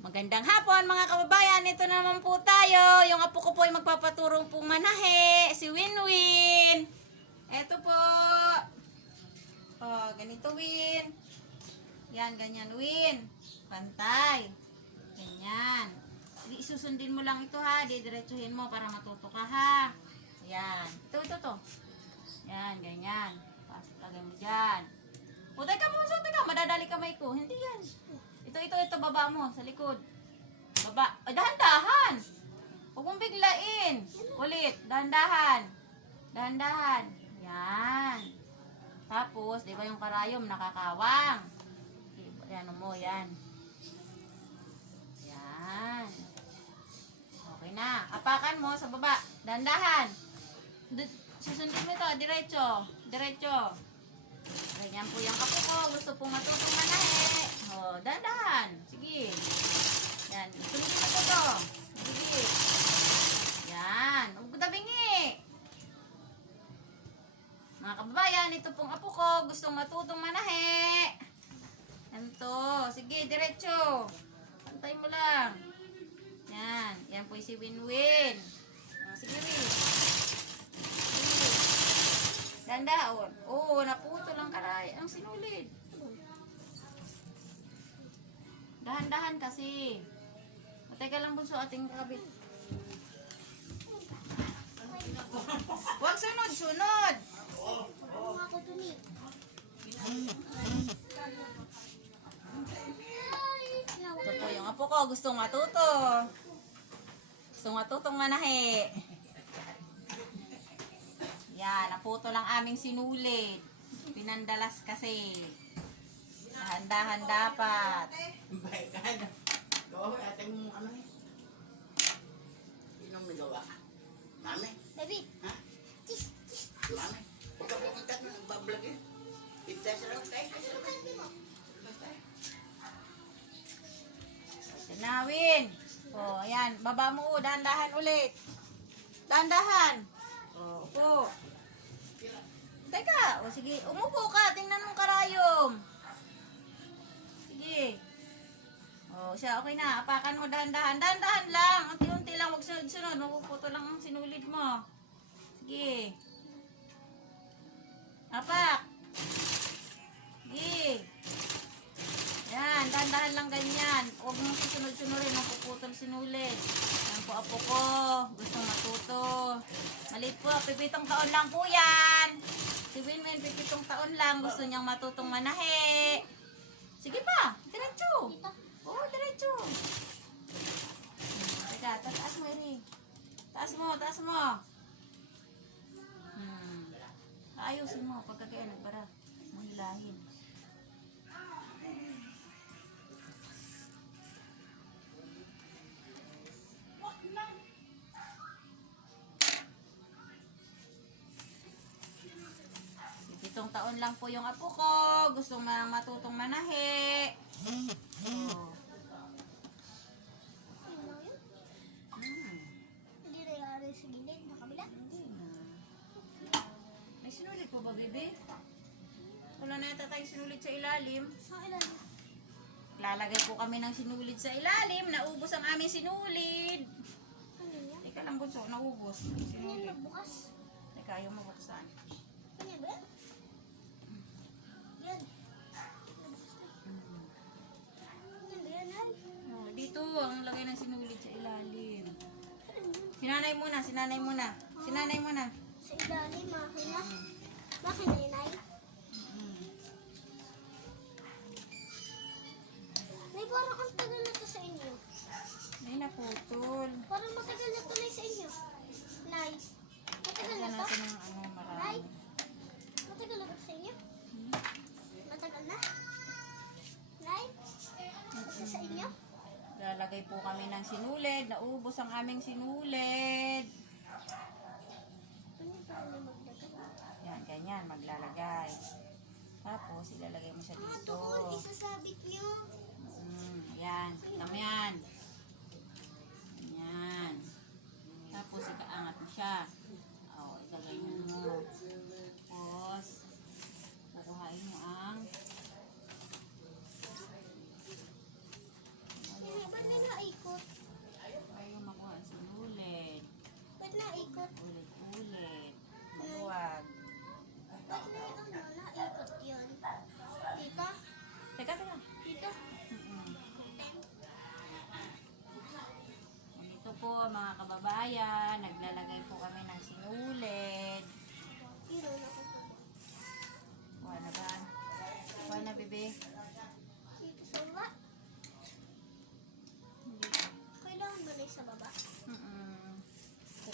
Magandang hapon mga kababayan, ito naman po tayo. Yung apo ko po ay magpapaturong pong manahe, si Winwin. Ito po. Oh, ganito Win. Yan, ganyan Win. Pantay. Ganyan. Isusundin mo lang ito ha, didiretsuhin mo para matuto ka ha. Yan. Ito. Yan, ganyan. Pasok lagay mo dyan. O, teka, madadali kamay ko. Hindi yan. Ito, baba mo, sa likod. Baba. Ay, dahan-dahan. Huwag mong biglain. Ulit, dahan-dahan. Dahan-dahan. Yan. Tapos, di ba yung karayom nakakawang? Yan mo, yan. Yan. Okay na. Apakan mo sa baba. Dahan-dahan. Susundin mo ito, diretso. Ganyan po yung apo ko. Gusto pong matutong manahe. O, dahan-dahan. Sige. Yan. Sundin mo ito. Sige. Yan. Huwag tabingi. Mga kababayan, ito pong apo ko. Gustong matutong manahe. Yan to. Sige, diretso. Pantay mo lang. Yan. Yan po si Winwin. Sige, Win. Dandaon. Oo, naputo lang karay. Ang sinulid. Dahan-dahan kasi. Matay ka lang bunso ating kabit. Huwag sunod. Ito po yung apo ko. Gustong matuto. Gustong matutong manahe. Yan, naputo lang aming sinulid. Pinandalas kasi. Dahan-dahan dapat. Baik kan? Kau ating ano ni? Inom ni gawa. Mami? Baby. Ha? Mami? Ikaw po kita na nagbablog eh. Kita sa lang tayo. Tinawin. O, ayan. Baba mo. Dahan-dahan ulit. Dahan-dahan. O, upo. Teka. O, sige. Umupo ka. Tingnan mong karayom. Sige. O, siya. Okay na. Apakan mo dahan-dahan. Dahan-dahan lang. Unti-unti lang. Huwag sunod-sunod. Mapuputo lang ang sinulid mo. Sige. Apak. Sige. Yan. Dahan-dahan lang ganyan. Huwag mong susunod-sunurin. Mapuputol sinulid. Yan po apo ko. Gustong matuto. Maliit po. 7 taon lang po yan. Si Winwin, 7 taon lang. Gusto niyang matutong manahe. Sige pa. Diretso. Oo, diretso. Teka, taas mo, Eri. Taas mo. Ayusin mo. Pagkakaya nagbara. Mahilahin. Pitong taon lang po yung apo ko. Gustong matutong manahe. Oh. Hindi na yari sa gilid na kabila. May sinulit po ba, bebe? Wala na yata tayong sinulit sa ilalim. Sa ilalim. Lalagay po kami ng sinulit sa ilalim. Naubos ang aming sinulid. Ano yan? Teka lang, bunso. Naubos. Ano yan Sinulit. magbukas? Teka, ayaw mabuksan. Ano yan ba yan? Yan. Yan ba yan, Han? Oh, dito, ang lagay ng sinulit sa ilalim. Sinanay muna. Sa ilalim, makin na. Makin na yun, ay? Nay, parang ang tagal na to sa inyo. Ay, naputol. Parang matagal na to, Nay, sa inyo. Nay, matagal na to? Natin ng Nay, marami. matagal na to sa inyo? Matagal na? Nay, matagal sa inyo? Lalagay po kami ng sinulid. Naubos ang aming sinulid. Ano pa kami maglagay? Yan, ganyan, maglalagay. Tapos, ilalagay mo siya dito. Doon, isasabit nyo. Yan, tignan mo yan. Yan. Tapos, ikaangat mo siya. O, igaganyan mo. Tapos, kukuhain mo ang Ba't may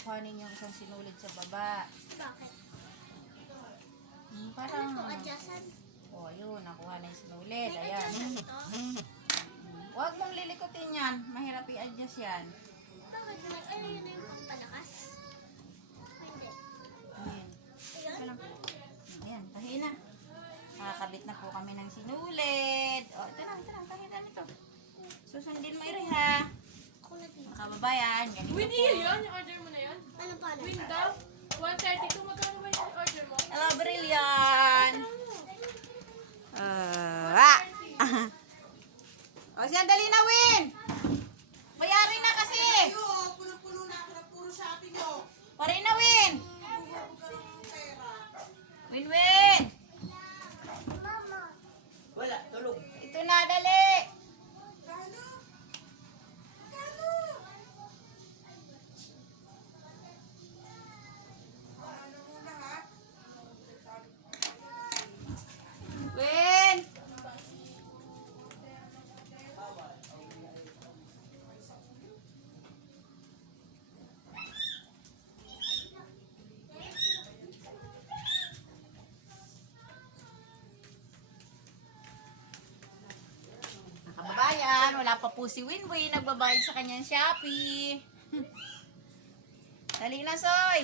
kuhanin yung isang sinulid sa baba. Bakit? Hmm, Ano parang, to, adjustan? oh, yun, nakuha na yung sinulid. May Ayan. adjustan to? Huwag mong lilikutin yan. Mahirap i-adjust yan. Bakit? Ano yun yung pampalakas? Hindi. Ayan. Ayan? Alam. Ayan, tahi na. Nakakabit na po kami ng sinulid. O, ito lang, tahi na nito. Susundin mo rin ha. Ako na dito. Mga kababayan, ganito Win, po. yun? Yung order mo na yun? Ano pa na? Win daw? 132, magkano ba yung order mo? Hello, Brilliant! O, siya, dali na, Win! Bayarin na kasi! Ayo, puno-puno na ako ng puro shopping mo. Parin na, Win! Pera. Win! Mama. Wala, tulog. Ito na, dali! Kano? Kano? Ano muna ha? Win! Kababayan, wala pa po si Winwin. Nagbabayad sa kanyang Shopee. Dali na, Soy!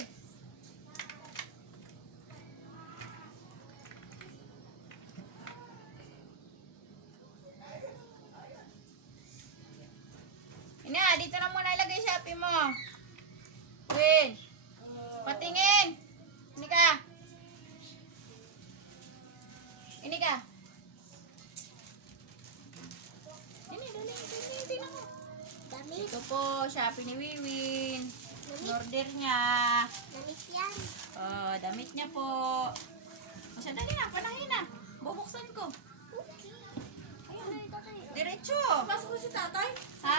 Ina, dito na muna ilagay Shopee mo. Win! Patingin! Ini ka! Ini ka! Dali mo. Damit. Ito po, Shopee ni Wiwin. Order niya. Damit yan. Oh, damit niya po. O siya, dali na, panahin na. Bubuksan ko. Okay. Ayun, Ito kayo. diretso. Pasok ko si tatay? Ha?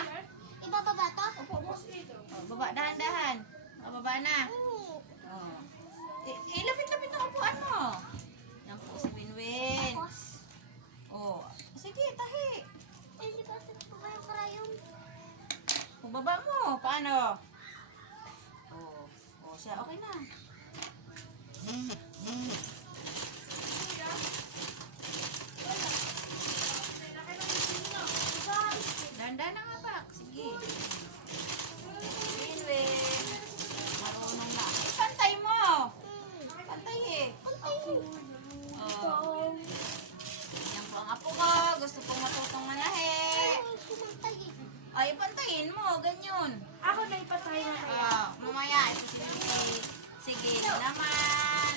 Ibababa to? Opo, boss dito. Oh, baba, dahan-dahan. O, baba na. Hmm. Oh. Ilapit-lapit na upuan mo. Yan po si Winwin. Tapos, Oh, sige, tahi. hindi ba ito pa yung karayom? O, baba mo. Paano? Oh, oh siya, okay na. Dahan-dahan na nga, Pak. Sige. Winwin. Marunong na. Eh, pantay mo. Pantay eh. Oh. Yan po ang apo ko. Gusto kong matutong manahe. Kumantay eh. Ay, pantayin mo. Ganyan. Ako na ipatay na kaya. Mamaya. Sige. Sige naman.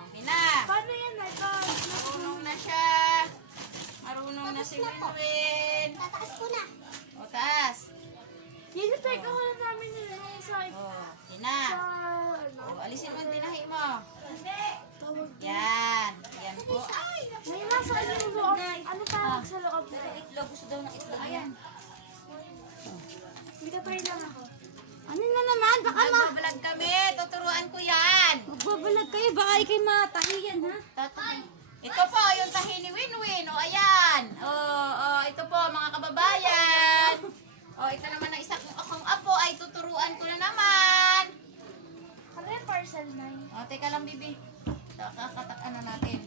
Okay na. Paano yan, Michael? Marunong na siya. Marunong na si Winwin. Tataas ko na. O, taas. Yun-take ako na namin nila yung sa... O, yun na. ano? O, alisin mo yung tinahi mo. Tawag. Yan. Yan po. Ay, May nasa yung loob. Ano tawag sa loob nito? itlog. Gusto daw ng itlog. Ayan. Hindi ka tayo lang ako. Ano na naman? Baka Magbabalag kami. Tuturuan ko yan. magbabalag kayo. Baka ikay matahiyan ha? Tatay. Ito po, yung tahi ni Winwin. O, ayan. Ito po, mga kababayan. O, ito naman ang isa kong akong apo ay tuturuan ko na naman. Ano yung parcel na yun? O, teka lang, bibi. Kakatak-ano natin.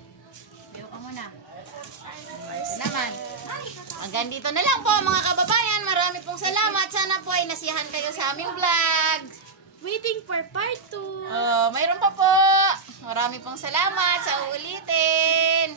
Biyo ka muna. Ito naman. Hanggang dito na lang po, mga kababayan. Marami pong salamat. Sana po ay nasiyahan kayo sa aming vlog. Waiting for part 2. Mayroon pa po. Marami pong salamat sa uulitin.